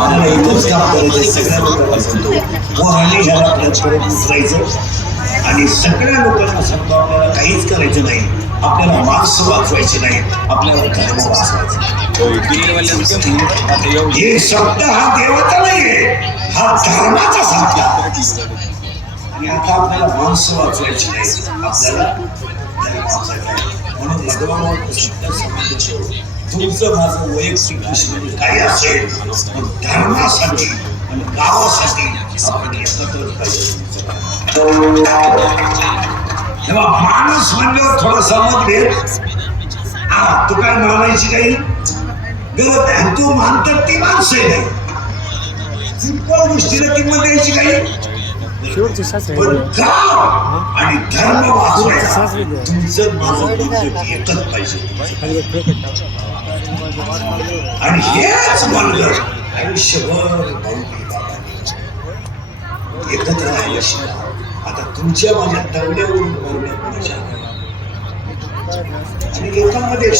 आपल्याला एकच काम करायचं, सगळ्या लोकांना सांगतो आणि ह्याला परत उचलायचं आणि सगळ्या लोकांना सांगतो आपल्याला काहीच करायचं नाही, आपल्याला माणसं वाचवायची नाही, आपल्याला धर्म वाचवायचा. हे शब्द हा देवाचा नाहीये, हा धर्माचा शब्द आणि आता आपल्याला माणसं वाचवायची नाही, आपल्याला धर्म वाचवायचा आहे. म्हणून भगवान शब्द समजतो तुमचं माझं वैयक्तिक दुश्मनी काही असेल धर्मासाठी आणि गावासाठी आपण एकत्रच पाहिजे. तेव्हा माणूस म्हणल्यावर थोडासा मतभेद तू काय मानायची काही गरज आहे, तू मानतात ती माणसं नाही, सिंपल गोष्टीला किंमत द्यायची काही पण गाव आणि धर्म वाचवायचा तुमचं माझं एकच पाहिजे आणि हेच म्हणलं आयुष्यभर एकत्र राहिलं शिका. आता तुमच्या माझ्या तवड्यावरून आणि एकामध्ये